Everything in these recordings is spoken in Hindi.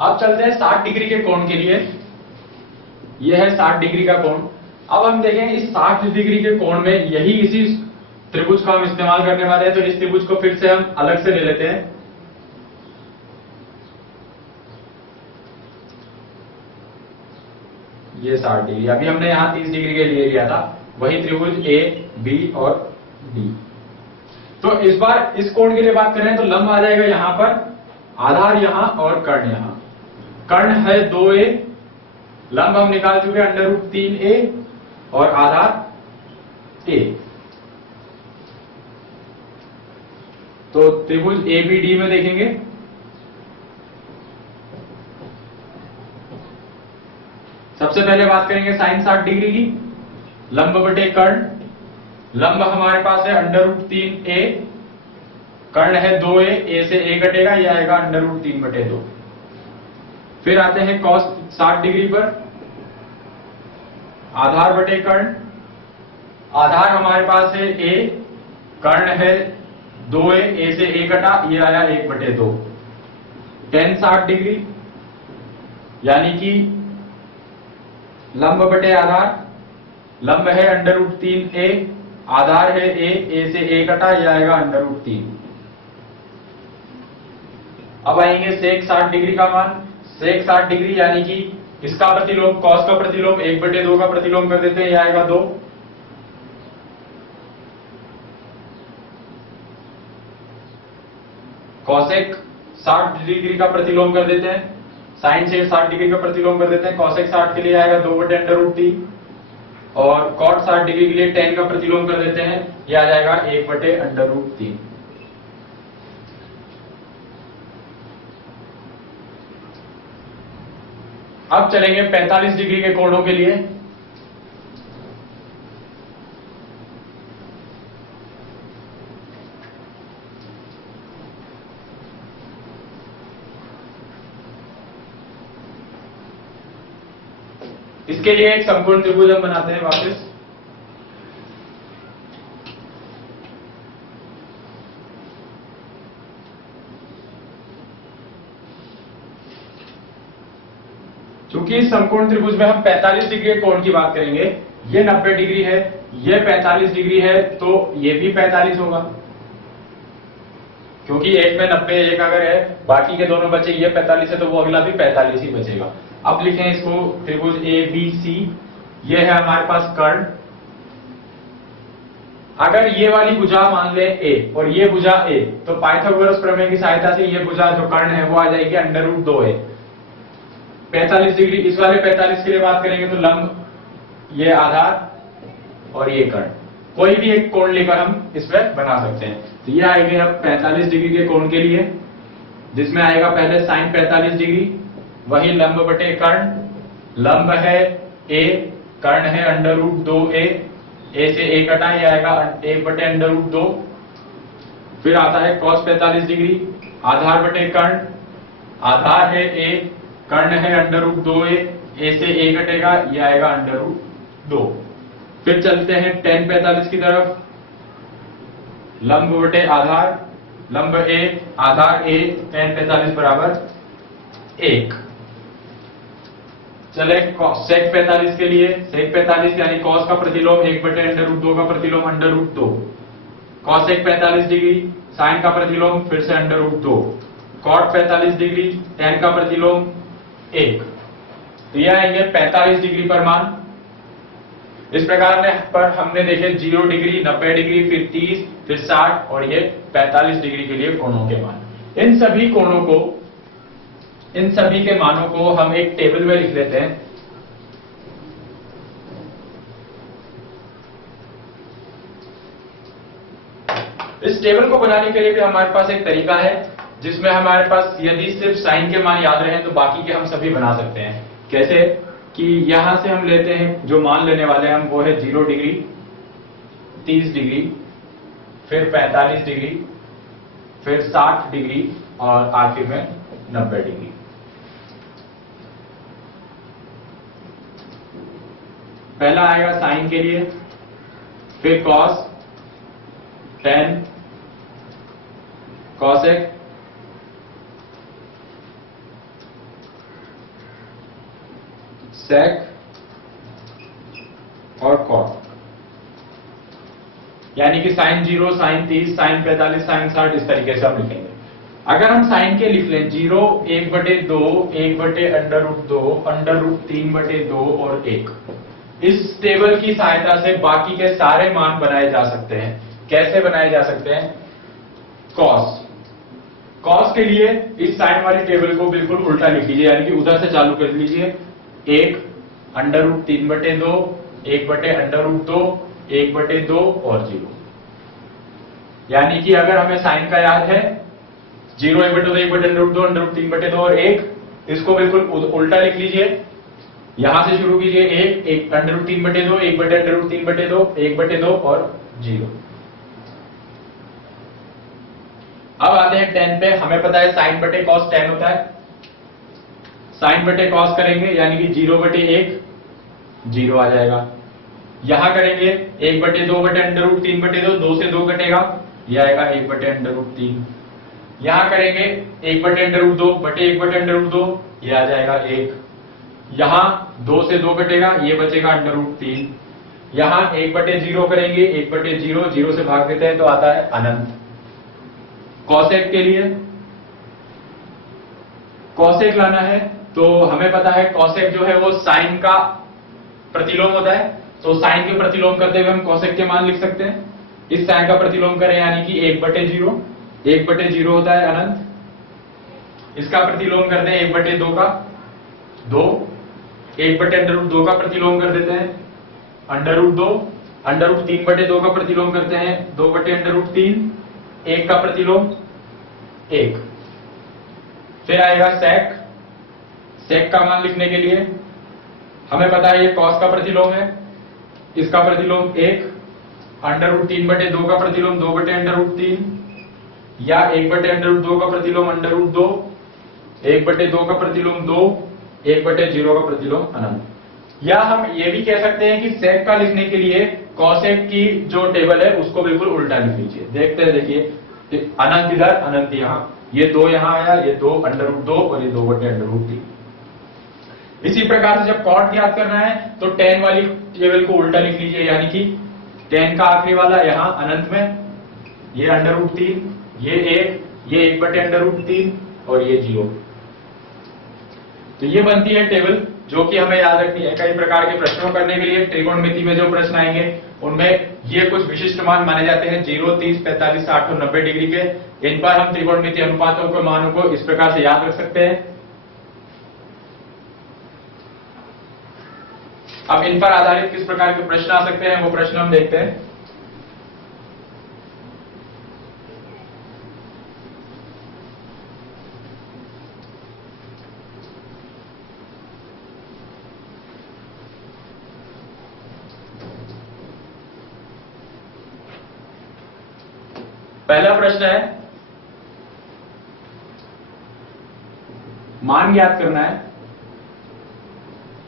अब चलते हैं 60 डिग्री के कोण के लिए। यह है 60 डिग्री का कोण। अब हम देखें इस 60 डिग्री के कोण में यही इसी त्रिभुज का हम इस्तेमाल करने वाले हैं, तो इस त्रिभुज को फिर से हम अलग से ले लेते हैं। ये 60 डिग्री, अभी हमने यहां 30 डिग्री के लिए लिया था, वही त्रिभुज ए बी और डी। तो इस बार इस कोण के लिए बात करें तो लंब आ जाएगा यहां पर, आधार यहां और कर्ण यहां। कर्ण है 2a, लंब हम निकाल चुके हैं √3a और आधार a। तो त्रिभुज एबीडी में देखेंगे सबसे पहले बात करेंगे साइन 60 डिग्री की। लंब बटे कर्ण, लंब हमारे पास है √3a, कर्ण है 2a, a से a कटेगा, यह आएगा √3/2। फिर आते हैं cos 60 डिग्री पर, आधार बटे कर्ण, आधार हमारे पास है a, कर्ण है 2a, a से a कटा, ये आया 1/2। tan 60 डिग्री यानी कि लंब बटे आधार, लंब है √3a, आधार है a से a कटा, यह आएगा √3। अब आएंगे sec 60 डिग्री का मान। sec 60 डिग्री यानी कि इसका प्रतिलोम cos का प्रतिलोम 1/2 का प्रतिलोम कर देते हैं, यह आएगा 2। cosec 60 डिग्री का प्रतिलोम कर देते हैं, साइन से 60 डिग्री का प्रतिलोम कर देते हैं, cosec 60 के लिए आएगा 2/√3 और cot 60 डिग्री के लिए tan का प्रतिलोम कर देते हैं, यह आ जाएगा 1/√3। अब चलेंगे 45 डिग्री के कोणों के लिए। इसके लिए एक समकोण त्रिभुज हम बनाते हैं वापस। चूंकि इस समकोण त्रिभुज में हम 45 डिग्री के कोण की बात करेंगे, ये 90 डिग्री है, ये 45 डिग्री है, तो ये भी 45 होगा, क्योंकि एक में 90 एक अगर है, बाकी के दोनों बचे, ये 45 है तो वो अगला भी 45 ही बचेगा। अब लिखें इसको त्रिभुज ए बी सी। ये है हमारे पास कर्ण। अगर ये वाली भुजा मान ले a और ये भुजा a, तो पाइथागोरस प्रमेय की सहायता से ये भुजा जो कर्ण है वो आ जाएगी √2a। 45 डिग्री, इस वाले 45 के लिए बात करेंगे तो लंब, ये आधार और ये कर्ण, कोई भी एक कोण लेकर हम इस पर बना सकते हैं। तो ये आएंगे अब 45 डिग्री के कोण के लिए, जिसमें आएगा पहले साइन 45 डिग्री, वही लंब बटे कर्ण, लंब है a, कर्ण है √2a, a से a कटा, ये आएगा 1/√2। फिर आता है cos 45 डिग्री, आधार बटे कर्ण, आधार है a, कर्ण है √2a, a से a कटेगा, ये आएगा √2। फिर चलते हैं tan 45 की तरफ, लंब बटे आधार, लंब a, आधार a, tan 45 बराबर 1। चले sec 45 के लिए, sec 45 यानी cos का प्रतिलोम 1/√2 का प्रतिलोम √2, cosec 45 डिग्री, sin का प्रतिलोम फिर से √2, cot 45 डिग्री, tan का प्रतिलोम 1। तो यह आएंगे 45 डिग्री पर मान। इस प्रकार पर हमने देखे 0 डिग्री, 90 डिग्री, फिर 30, फिर 60 और ये 45 डिग्री के लिए कोणों के मान। इन सभी कोणों को, इन सभी के मानों को हम एक टेबल में लिख लेते हैं। इस टेबल को बनाने के लिए भी हमारे पास एक तरीका है, जिसमें हमारे पास यदि सिर्फ साइन के मान याद रहे तो बाकी के हम सभी बना सकते हैं। कैसे कि यहां से हम लेते हैं, जो मान लेने वाले हैं हम वो है 0 डिग्री, 30 डिग्री, फिर 45 डिग्री, फिर 60 डिग्री और आखिर में 90 डिग्री। पहला आएगा साइन के लिए, फिर कॉस, tan, cosec, सेक और कॉट, यानी कि साइन 0, साइन 30, साइन 45, साइन 60, इस तरीके से हम लिखेंगे। अगर हम साइन के लिख लें 0, 1/2, 1/√2, √3/2 और 1, इस टेबल की सहायता से बाकी के सारे मान बनाए जा सकते हैं। कैसे बनाए जा सकते हैं? कॉस के लिए इस साइन वाली टेबल को बिल्कुल उल्टा लिख लीजिए, यानी कि उधर से चालू कर लीजिए। 1 √3/2, 1/√2, 1/2 और 0। यानी कि अगर हमें साइन का याद है 0, 1/2, 1/√2, √3/2 और 1, इसको बिल्कुल उल्टा लिख लीजिए। यहां से शुरू कीजिए 1 √3/2, 1/√3/2, 1/2 और 0। अब आते हैं tan पे। हमें पता है साइन बटे कॉस tan होता है। साइन बटे कॉस करेंगे यानी कि 0/1, 0 आ जाएगा। यहां करेंगे 1/2/√3/2, 2 से 2 कटेगा, यह आएगा 1/√3। यहां करेंगे 1/√2 बटे 1/√2, यह आ जाएगा 1। यहां 2 से 2 कटेगा, ये बचेगा √3। यहां 1/0 करेंगे, 1/0, 0 से भाग देते हैं तो आता है अनंत। कॉसेक के लिए कॉसेक लाना है तो हमें पता है कॉसेक जो है वो साइन का प्रतिलोम होता है, तो साइन के प्रतिलोम करते हुए हम कॉसेक के मान लिख सकते हैं। इस साइन का प्रतिलोम करें यानी कि 1/0, 1/0 होता है अनंत। इसका प्रतिलोम करते हैं 1/2 का 2, 1/√2 का प्रतिलोम कर देते हैं √2, √3/2 का प्रतिलोम करते हैं 2/√3, 1 का प्रतिलोम 1। फिर आएगा सेक का मान लिखने के लिए हमें पता है ये कॉस का प्रतिलोम है, इसका प्रतिलोम 1, √3/2 का प्रतिलोम 2/√3, या 1/√2 का प्रतिलोम √2, 1/2 का प्रतिलोम 2, 1/0 का प्रतिलोम अनंत। या हम ये भी कह सकते हैं कि सेक का लिखने के लिए कॉसेक की जो टेबल है उसको बिल्कुल उल्टा लिख लीजिए। देखते हैं, देखिए अनंत इधर, अनंत यहां, ये 2 यहां आया, ये 2 √2 और ये 2/√3। इसी प्रकार से जब कॉट याद करना है तो tan वाली टेबल को उल्टा लिख लीजिए, यानी कि tan का आखिरी वाला यहां अनंत में, ये √3, ये 1, ये 1/√3 और ये 0। तो ये बनती है टेबल जो कि हमें याद रखनी है। कई प्रकार के प्रश्नों करने के लिए त्रिकोणमिति में जो प्रश्न आएंगे उनमें ये कुछ विशिष्ट मान माने जाते हैं 0, 30, 45, 60 और 90 डिग्री के। इन पर हम त्रिकोणमिति अनुपातों के मानों को इस प्रकार से याद रख सकते हैं। अब इन पर आधारित किस प्रकार के प्रश्न आ सकते हैं वो प्रश्न हम देखते हैं। पहला प्रश्न है, मान ज्ञात करना है।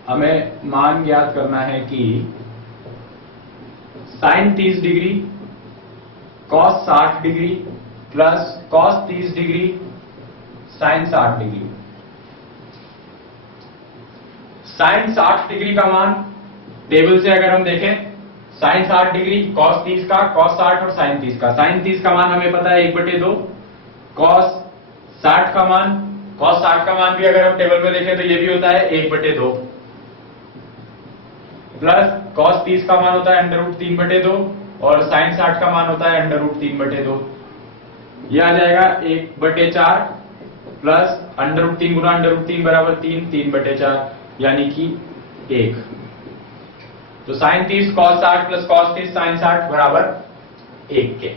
हमें मान ज्ञात करना है कि sine 30 degree cos 60 degree plus cos 30 degree sine 60 degree. Sine 60 degree का मान टेबल से अगर हम देखें, साइन 60 डिग्री कॉस 30 का, कॉस 60 और साइन 30 का। साइन 30 का मान हमें पता है 1/2, कॉस 60 का मान भी अगर हम टेबल में देखें तो ये भी होता है 1/2, प्लस कॉस 30 का मान होता है √3/2 और साइन 60 का मान होता है √3/2। यह आ जाएगा 1/4 प्लस √3 गुना √3 बराबर 3, 3/4 यानी कि 1। तो sine 30 cos 60 plus cos 30 sine 60 बराबर 1 के।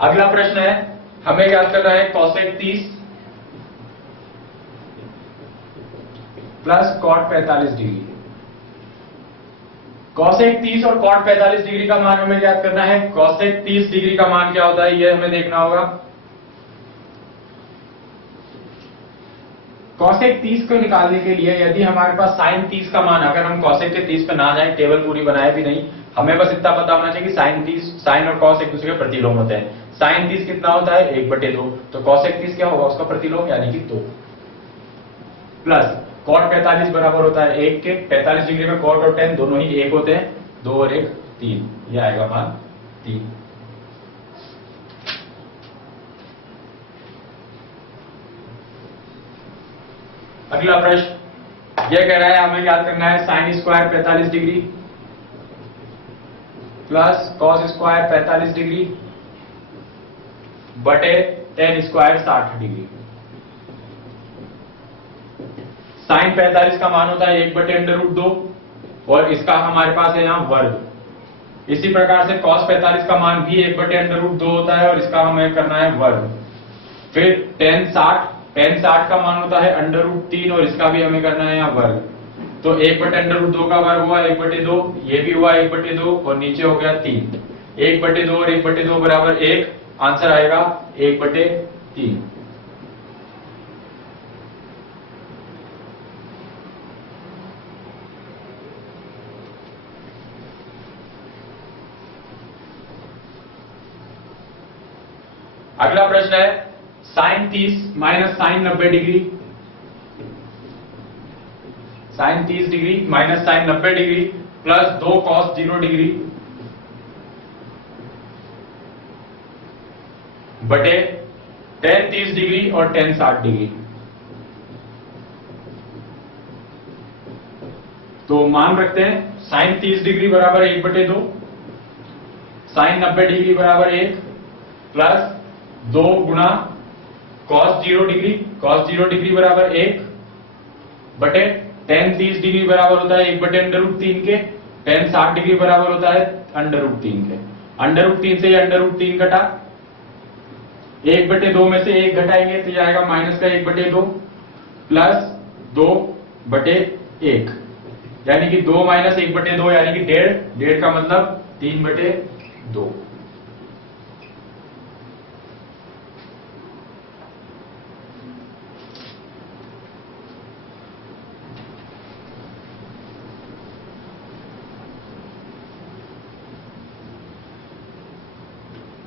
अगला प्रश्न है, हमें याद करना है cosec 30 plus cot 45 degree. Cosec 30 और कॉट 45 डिग्री का मान हमें याद करना है। कॉसेक 30 डिग्री का मान क्या होता है यह हमें देखना होगा। कॉसेक 30 को निकालने के लिए यदि हमारे पास साइन 30 का मान, अगर हम कॉसेक के 30 पे ना जाए, टेबल पूरी बनाए भी नहीं, हमें बस इतना पता होना चाहिए कि साइन 30, साइन और कॉस एक दूसरे के प्रतिलोम होते हैं। साइन 30 कितना होता है 1/2, तो cosec 30 क्या होगा उसका प्रतिलोम यानी कि 2, प्लस cot 45 बराबर होता है 1 के। 45 डिग्री में cot और tan दोनों ही 1 होते हैं, 2 और 1 3, ये आएगा मान 3। अगला प्रश्न यह कह रहा है हमें याद करना है sine square 45 degree plus cos square 45 degree बटे टेन स्क्वायर 60 डिग्री। साइन 45 का मान होता है 1/√2 और इसका हमारे पास है यहां वर्ग। इसी प्रकार से cos 45 का मान भी 1/√2 होता है और इसका हमें करना है वर्ग। फिर tan 60 का मान होता है √3 और इसका भी हमें करना है यहाँ वर्ग। तो 1/√2 का वर्ग हुआ 1/2, ये भी हुआ 1/2 और नीचे हो गया 3। 1/2 और 1/2 बराबर 1, आंसर आएगा 1/3। अगला प्रश्न है sine 30 minus sine 90 degree, sine 30 degree minus sine 90 degree plus 2 cos 0 degree बटे tan 30 डिग्री और tan 60 डिग्री। तो मान रखते हैं साइन 30 डिग्री बराबर 1/2, साइन 90 डिग्री बराबर 1 प्लस 2 गुना cos 0 डिग्री बराबर 1 बटे tan 30 डिग्री बराबर होता है 1/√3 के, tan 60 डिग्री बराबर होता है √3 के। √3 से √3 घटा, 1/2 में से 1 घटाएंगे तो ये आएगा माइनस का 1/2 प्लस 2/1 यानी कि 2 माइनस 1/2 यानी कि 1.5 का मतलब 3/2।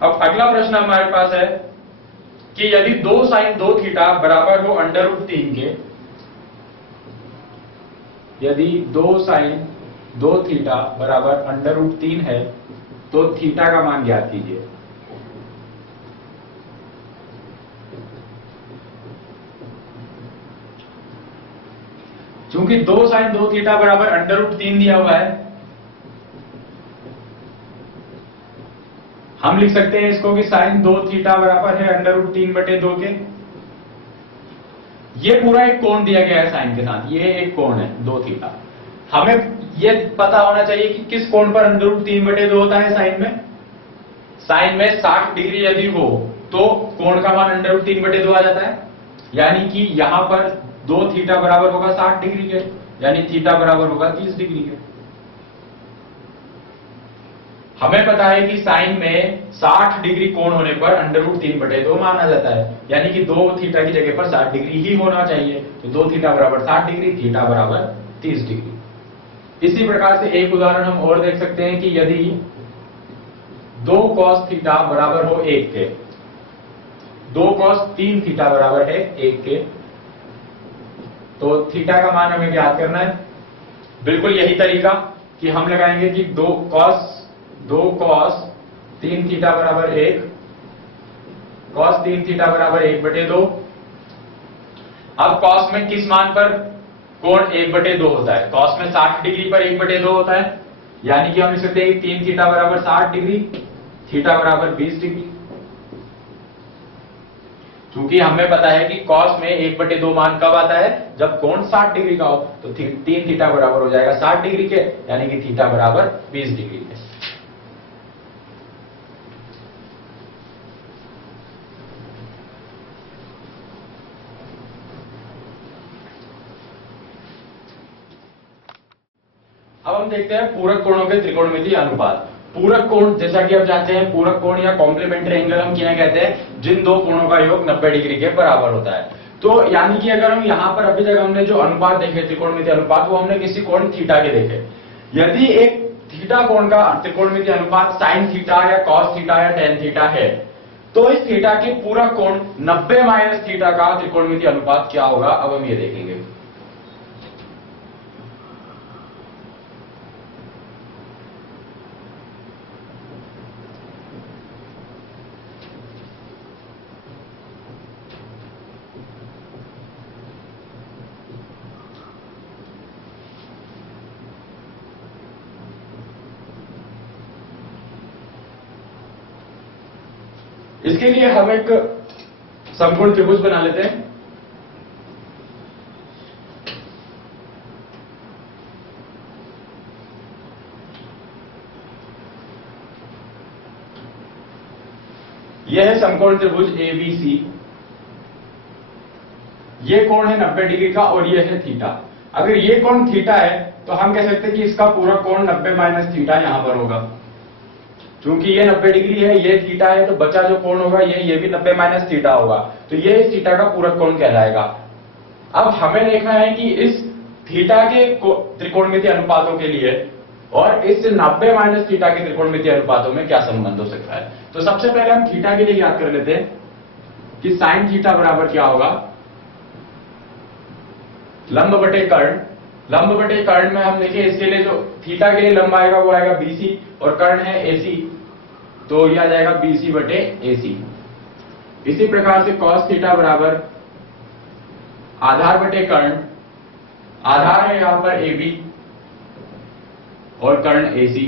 अब अगला प्रश्न हमारे पास है कि यदि 2 साइन 2 थीटा बराबर हो √3 के, यदि 2 साइन 2 थीटा बराबर √3 है तो थीटा का मान ज्ञात कीजिए। चूंकि 2 साइन 2 थीटा बराबर √3 दिया हुआ है, हम लिख सकते हैं इसको कि साइन 2 थीटा बराबर है √3/2 के। ये पूरा एक कोण दिया गया है साइन के साथ, ये एक कोण है 2 थीटा। हमें ये पता होना चाहिए कि किस कोण पर √3/2 होता है साइन में। साइन में 60 डिग्री यदि हो तो कोण का मान √3/2 आ जाता है, यानी कि यहां पर 2 थीटा बराबर होगा 60 डिग्री के, यानी थीटा बराबर होगा 30 डिग्री के। हमें पता है कि साइन में 60 डिग्री कोण होने पर √3/2 माना जाता है, यानी कि 2 थीटा की जगह पर 60 डिग्री ही होना चाहिए। तो 2 थीटा बराबर 60 डिग्री, थीटा बराबर 30 डिग्री। इसी प्रकार से एक उदाहरण हम और देख सकते हैं कि यदि 2 cos थीटा बराबर हो 1 के, 2 cos 3 थीटा बराबर है 1 के, तो थीटा का मान हमें ज्ञात करना है। बिल्कुल यही तरीका कि हम लगाएंगे कि 2 cos 3 थीटा बराबर 1, cos 3 थीटा बराबर 1/2। अब cos में किस मान पर कोण 1/2 होता है? cos में 60 डिग्री पर 1/2 होता है, यानी कि हम लिख सकते हैं 3 थीटा बराबर 60 डिग्री, थीटा बराबर 20 डिग्री। क्योंकि हमें पता है कि cos में 1/2 मान कब आता है? जब कोण 60 डिग्री का हो। तो 3 थीटा बराबर हो जाएगा 60 डिग्री के, यानी कि थीटा बराबर 20 डिग्री के। अब हम देखते हैं पूरक कोणों के त्रिकोणमितीय अनुपात। पूरक कोण, जैसा कि आप जानते हैं, पूरक कोण या कॉम्प्लीमेंट्री एंगल हम क्या कहते हैं? जिन दो कोणों का योग 90 डिग्री के बराबर होता है। तो यानी कि अगर हम यहाँ पर अभी तक हमने जो अनुपात देखे त्रिकोणमितीय अनुपात, वो हमने किसी कोण थीटा के देखे। यदि एक थीटा कोण का त्रिकोणमितीय अनुपात साइन थीटा या कॉस थीटा या टेन थीटा है, तो इस थीटा के पूरा कोण 90 माइनस थीटा का त्रिकोणमितीय अनुपात क्या होगा, अब हम ये देखेंगे। इसके लिए हम एक समकोण त्रिभुज बना लेते हैं। यह है समकोण त्रिभुज ABC। ये कोण है 90 डिग्री का और ये है थीटा। अगर ये कोण थीटा है तो हम कह सकते हैं कि इसका पूरा कोण 90 माइनस थीटा यहां पर होगा। क्योंकि ये 90 डिग्री है, ये थीटा है, तो बचा जो कोण होगा ये भी 90 माइनस थीटा होगा, तो ये इस थीटा का पूरक कोण कहलाएगा। अब हमें देखना है कि इस थीटा के त्रिकोणमितीय अनुपातों के लिए और इस 90 माइनस थीटा के त्रिकोणमितीय अनुपातों में क्या संबंध हो सकता है। तो सबसे पहले हम थीटा के लिए याद कर लेते हैं कि साइन थीटा बराबर क्या होगा, लंब बटे कर्ण। लंब बटे कर्ण में हम देखिए, इसके लिए जो थीटा के लिए लंब आएगा वो आएगा BC और कर्ण है AC, तो यह आ जाएगा BC बटे AC। इसी प्रकार से cos थीटा बराबर आधार बटे कर्ण, आधार है यहां पर AB और कर्ण AC।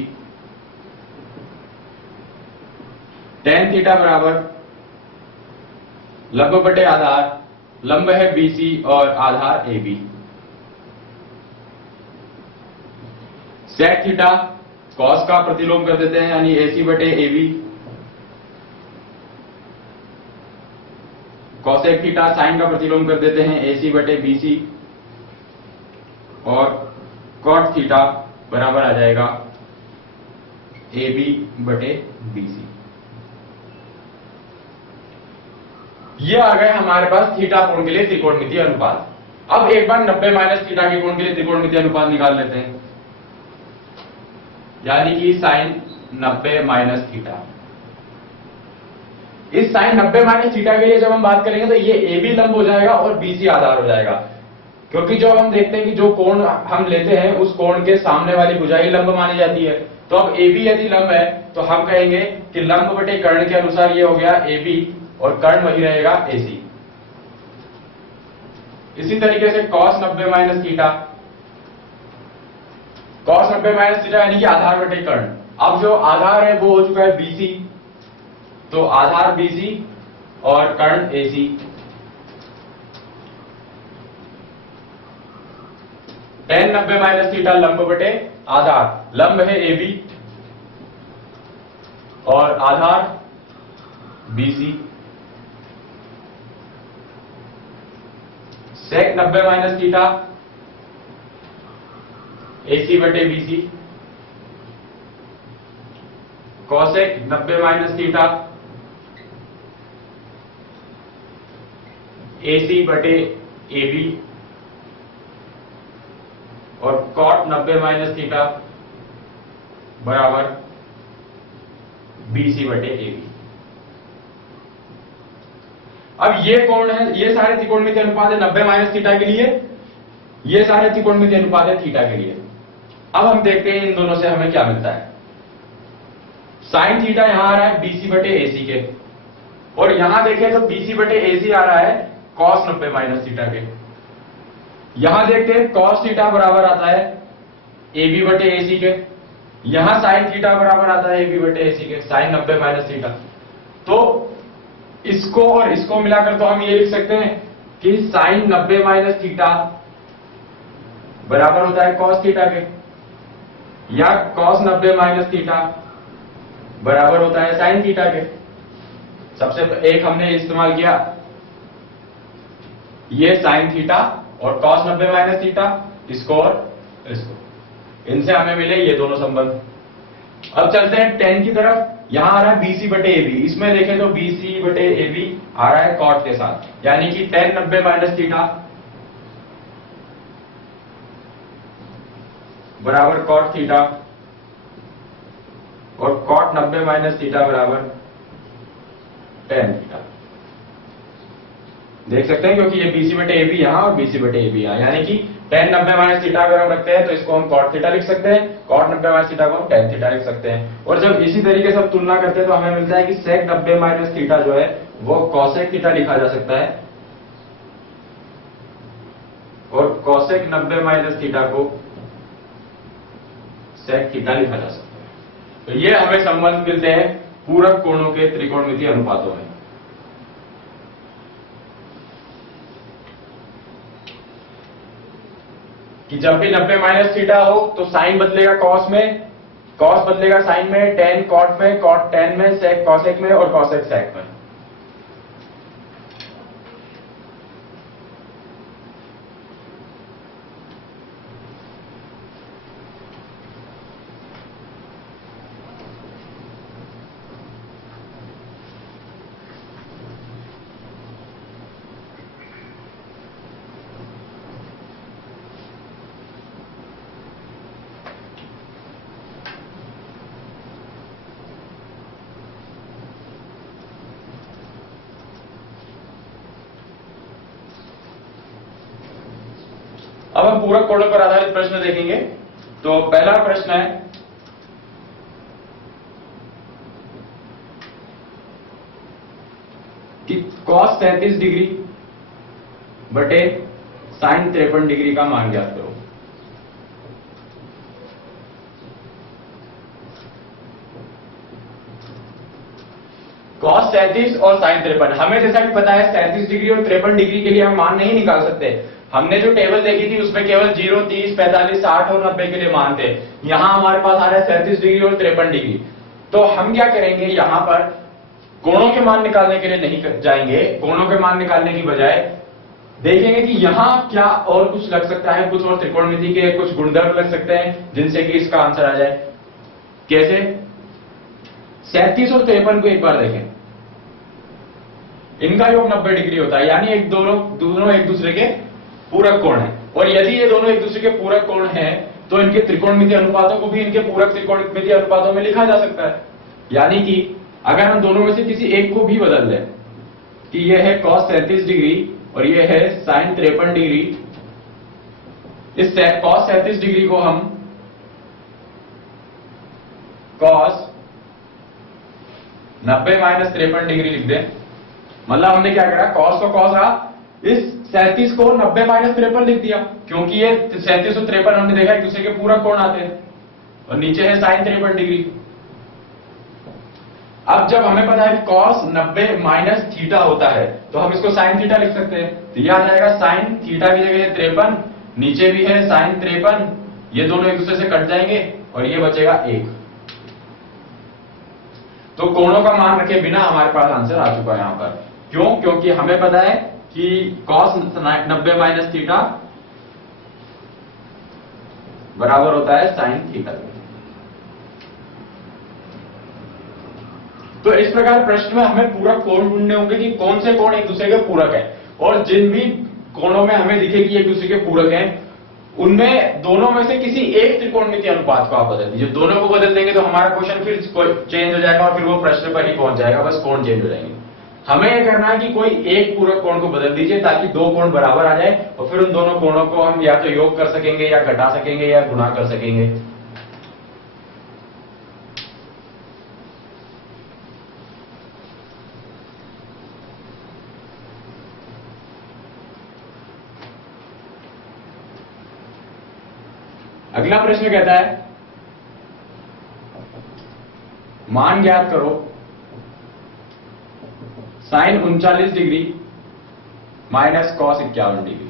tan थीटा बराबर लंब बटे आधार, लंब है BC और आधार AB। sec थीटा cos का प्रतिलोम कर देते हैं, यानी AC बटे AB। cosec थीटा sin का प्रतिलोम कर देते हैं, AC बटे BC। और cot थीटा बराबर आ जाएगा AB बटे BC। ये आ गए हमारे पास थीटा कोण के लिए त्रिकोणमितीय अनुपात। अब एक बार 90 माइनस थीटा के कोण के लिए त्रिकोणमितीय अनुपात निकाल लेते हैं, यानी कि साइन 90 माइनस थीटा। इस साइन 90 माइनस थीटा के लिए जब हम बात करेंगे तो ये AB लंब हो जाएगा और BC आधार हो जाएगा, क्योंकि जो हम देखते हैं कि जो कोण हम लेते हैं उस कोण के सामने वाली भुजा ही लंब मानी जाती है। तो अब AB यदि लंब है तो हम कहेंगे कि लंब बटे कर्ण के अनुसार ये हो गया AB और कर्ण वही रहेगा AC। इसी तरीके से cos 90 minus theta, cos 90 minus theta यानी कि आधार बटे कर्ण। अब जो आधार है वो हो चुका है BC, तो आधार BC और कर्ण AC। tan 90 माइनस थीटा लंब बटे आधार, लंब है AB और आधार BC। sec 90 minus theta AC बटे BC। cosec 90 minus theta AC बटे AB। और cot 90 माइनस थीटा बराबर BC बटे AB। अब ये कोण है, ये सारे त्रिकोणमितीय अनुपात है 90 माइनस थीटा के लिए, ये सारे त्रिकोणमितीय अनुपात है थीटा के लिए। अब हम देखते हैं इन दोनों से हमें क्या मिलता है। साइन थीटा यहां आ रहा है BC बटे AC के, और यहां देखें तो BC बटे AC आ रहा है cos 90 माइनस थीटा के। यहां देखते हैं cos थीटा बराबर आता है AB बटे AC के, यहां साइन थीटा बराबर आता है AB बटे AC के, साइन 90 माइनस थीटा। तो इसको और इसको मिलाकर तो हम ये लिख सकते हैं कि साइन 90 माइनस थीटा बराबर होता है cos थीटा के, या cos 90 माइनस थीटा बराबर होता है साइन थीटा के। सबसे एक हमने इस्तेमाल किया ये साइन थीटा और cos 90 माइनस थीटा, इसको और इसको, इनसे हमें मिले ये दोनों संबंध। अब चलते हैं tan की तरफ। यहां आ रहा है BC बटे AB, इसमें देखें तो BC बटे AB आ रहा है cot के साथ, यानी कि tan 90 माइनस थीटा बराबर cot थीटा और cot 90 माइनस थीटा बराबर tan थीटा। देख सकते हैं क्योंकि ये BC बटे AB यहाँ और BC बटे AB यहाँ, यानी कि tan 90 माइनस थीटा अगर हम रखते हैं तो इसको हम cot थीटा लिख सकते हैं, cot 90 माइनस थीटा को हम tan थीटा लिख सकते हैं। और जब इसी तरीके से हम तुलना करते हैं तो हमें मिलता है कि sec 90 माइनस थीटा जो है वो cosec थीटा लिखा जा सकता है, और cosec 90 माइनस थीटा को sec थीटा लिखा जा सकता है। तो ये हमें संबंध मिलते हैं पूरक कोणों के त्रिकोणमितीय अनुपातों में। कि जब भी 90 माइनस थीटा हो तो साइन बदलेगा कॉस में, कॉस बदलेगा साइन में, टेन कॉट में, कॉट टेन में, सेक कॉसेक में और कॉसेक सेक में। अब हम पूरक कोणों पर आधारित प्रश्न देखेंगे। तो पहला प्रश्न है कि cos 37 डिग्री बटे sin 53 डिग्री का मान ज्ञात करो। cos 37 और sin 53, हमें जैसा कि पता है 37 डिग्री और 53 डिग्री के लिए हम मान नहीं निकाल सकते। हमने जो टेबल देखी थी उसमें केवल 0, 30, 45, 60 और 90 के लिए मान थे। यहां हमारे पास आ रहा है 37 डिग्री और 53 डिग्री। तो हम क्या करेंगे, यहां पर कोणों के मान निकालने के लिए नहीं जाएंगे, कोणों के मान निकालने की बजाय देखेंगे कि यहां क्या और कुछ लग सकता है, कुछ और त्रिकोणमिति के कुछ गुणधर्म लग सकते हैं जिनसे कि इसका आंसर आ जाए। कैसे? 37 और 53 को एक बार देखें, इनका योग 90 डिग्री होता है, यानी दोनों एक दूसरे के पूरक कोण है। और यदि ये दोनों एक दूसरे के पूरक कोण हैं तो इनके त्रिकोणमितीय अनुपातों को भी इनके पूरक त्रिकोणमितीय अनुपातों में लिखा जा सकता है। यानी कि अगर हम दोनों में से किसी एक को भी बदल दें कि ये है cos 37 डिग्री और ये है sin 53 डिग्री, इस cos 37 डिग्री को हम cos 90 माइनस 53 डिग्री लिख दें। मतलब हमने क्या करा, cos को cos रहा, इस 37 को 90 माइनस 53 लिख दिया, क्योंकि ये 37 और 53 हमने देखा एक दूसरे के पूरक कोण आते हैं। और नीचे है sin 53 डिग्री। अब जब हमें पता है कि cos 90 माइनस थीटा होता है तो हम इसको sin थीटा लिख सकते हैं। तो ये आ जाएगा sin थीटा की जगह 53, नीचे भी है sin 53, ये दोनों एक दूसरे से कट जाएंगे और ये बचेगा 1। तो कोणों का मान रखे बिना हमारे पास आंसर आ चुका है यहां पर। क्यों? क्योंकि हमें पता है कि cos 90 माइनस थीटा बराबर होता है sin थीटा। तो इस प्रकार प्रश्न में हमें पूरक कोण ढूंढने होंगे कि कौन से कोण एक दूसरे के पूरक है, और जिन भी कोणों में हमें दिखे कि एक दूसरे के पूरक हैं उनमें दोनों में से किसी एक त्रिकोणमितीय अनुपात को आप बदल दीजिए। दोनों को बदल देंगे तो हमारा क्वेश्चन फिर चेंज हो जाएगा और फिर वो प्रश्न पर ही पहुंच जाएगा, बस कोण चेंज हो जाएंगे। हमें यह करना है कि कोई एक पूरक कोण को बदल दीजिए ताकि दो कोण बराबर आ जाए और फिर उन दोनों कोणों को हम या तो योग कर सकेंगे या घटा सकेंगे या गुणा कर सकेंगे। अगला प्रश्न कहता है मान ज्ञात करो sin 39 degree minus cos 51 degree.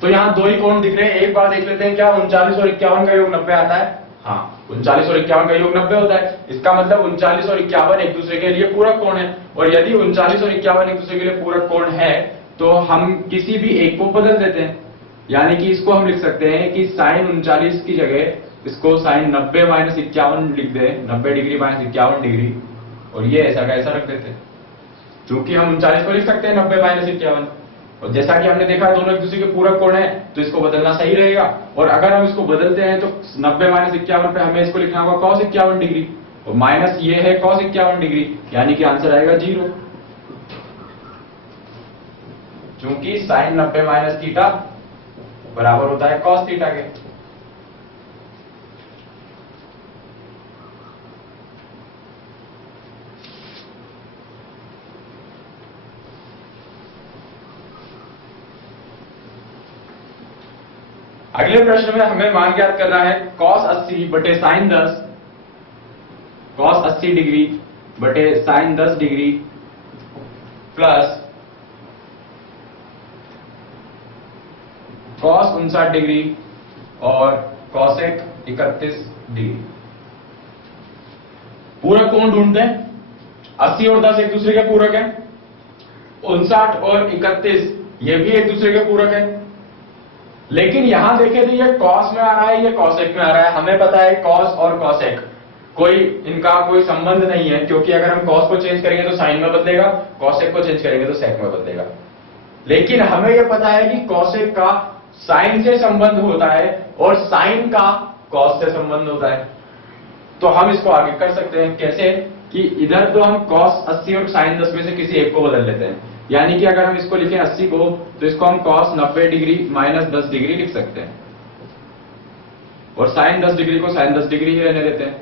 तो यहां दो ही कोण दिख रहे हैं, एक बार देख लेते हैं क्या 39 और 51 का योग 90 आता है? हाँ, 39 और 51 का योग 90 होता है। इसका मतलब 39 और 51 एक दूसरे के लिए पूरक कोण है, और यदि 39 और 51 एक दूसरे के लिए पूरक कोण है तो हम किसी भी एक को बदल देते हैं। यानी कि इसको हम लिख सकते हैं कि sin 39 की जगह इसको sin 90 माइनस 51 लिख दें, 90 डिग्री माइनस 51 डिग्री, और ये ऐसा का ऐसा रख देते हैं। क्योंकि हम 39 को लिख सकते हैं 90 माइनस 51, और जैसा कि हमने देखा दोनों एक दूसरे के पूरक कोण है तो इसको बदलना सही रहेगा। और अगर हम इसको बदलते हैं तो 90 माइनस 51 पे हमें इसको लिखना होगा cos 51 डिग्री, और माइनस ये है cos 51 डिग्री, यानी कि आंसर आएगा 0। चूंकि साइन 90 माइनस थीटा बराबर होता है कॉस थीटा के। अगले प्रश्न में हमें मान ज्ञात करना है cos 80 बटे साइन 10, cos 80 डिग्री बटे sine 10 degree plus cos 59 degree और cosec 31 डिग्री। पूरक कोण ढूंढते हैं। 80 और 10 एक दूसरे के पूरक है, 59 और 31 ये भी एक दूसरे के पूरक है। लेकिन यहां देखें तो ये cos में आ रहा है, ये cosec में आ रहा है। हमें पता है cos और cosec कोई इनका कोई संबंध नहीं है, क्योंकि अगर हम cos को चेंज करेंगे तो साइन में बदलेगा, cosec को चेंज करेंगे तो sec में बदलेगा। लेकिन हमें यह पता है कि cosec का साइन से संबंध होता है और साइन का cos से संबंध होता है। तो हम इसको आगे कर सकते हैं कैसे कि इधर तो हम cos 80 और साइन 10 में से किसी एक को बदल लेते हैं। यानी कि अगर हम इसको लिखें 80 को तो इसको हम cos 90 डिग्री माइनस 10 डिग्री लिख सकते हैं और साइन 10 डिग्री को साइन 10 डिग्री ही रहने देते हैं।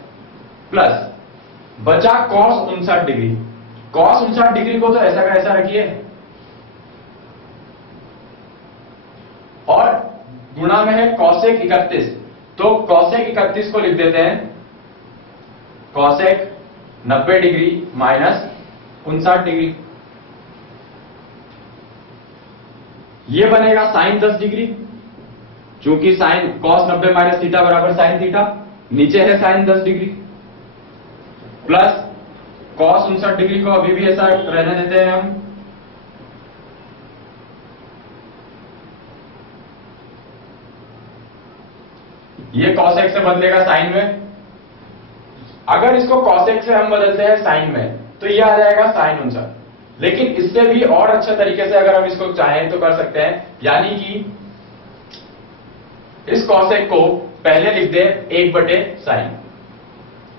प्लस बचा cos 59 डिग्री। cos 59 डिग्री को तो ऐसा का ऐसा रखिए और गुणा में है cosec 31, तो cosec 31 को लिख देते हैं cosec 90 डिग्री माइनस 59 डिग्री। ये बनेगा साइन 10 डिग्री, चूंकि साइन cos 90 माइनस थीटा बराबर साइन थीटा, नीचे है sine 10 degree plus cos 59 degree को अभी भी ऐसा रहने देते हैं हम। ये cosec से बदलेगा साइन में। अगर इसको cosec से हम बदलते हैं साइन में तो ये आ जाएगा साइन 59। लेकिन इससे भी और अच्छे तरीके से अगर हम इसको चाहें तो कर सकते हैं, यानी कि इस cosec को पहले लिख दें 1 बटे साइन।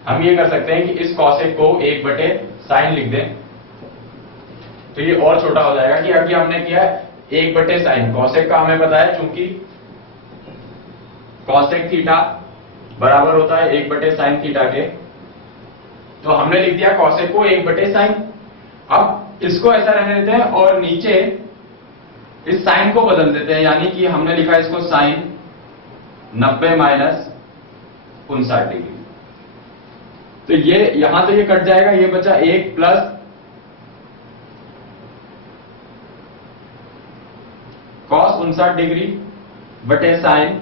हम ये कर सकते हैं कि इस cosec को 1 बटे साइन लिख दें, तो ये और छोटा हो जाएगा कि अभी हमने किया 1 बटे साइन। cosec का हमें पता है चूंकि cosec थीटा बराबर होता है 1 बटे साइन थीटा के, तो हमने लिख दिया cosec को 1 बटे साइन। अब इसको ऐसा रहने देते हैं और नीचे इस साइन को बदल देते हैं, यानी कि हमने लिखा इसको साइन 90 माइनस 59 डिग्री। तो ये यहां तो ये कट जाएगा, ये बचा 1 प्लस cos 59 डिग्री बटे साइन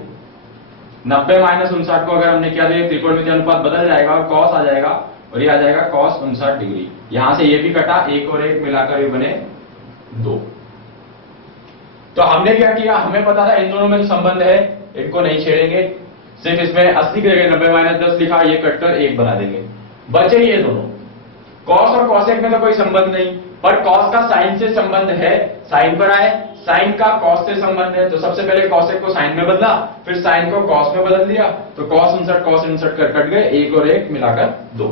90 माइनस 59 को अगर हमने किया तो ये त्रिकोणमितीय अनुपात बदल जाएगा और cos आ जाएगा और ये आ जाएगा cos 59 डिग्री। यहां से ये भी कटा, 1 और 1 मिलाकर ये बने 2। तो हमने क्या किया, हमें पता था इन दोनों में संबंध है, इनको नहीं छेड़ेंगे, सिर्फ इसमें 80 की जगह 90 माइनस 10 लिखा, ये कटकर 1 बना देंगे। बचे ये दोनों, cos और cosec में तो कोई संबंध नहीं, पर cos का साइन से संबंध है, साइन पर आए, साइन का cos से संबंध है, तो सबसे पहले cosec को साइन में बदला, फिर साइन को cos में बदल दिया, तो cos 59 कट गए, 1 और 1 मिलाकर 2।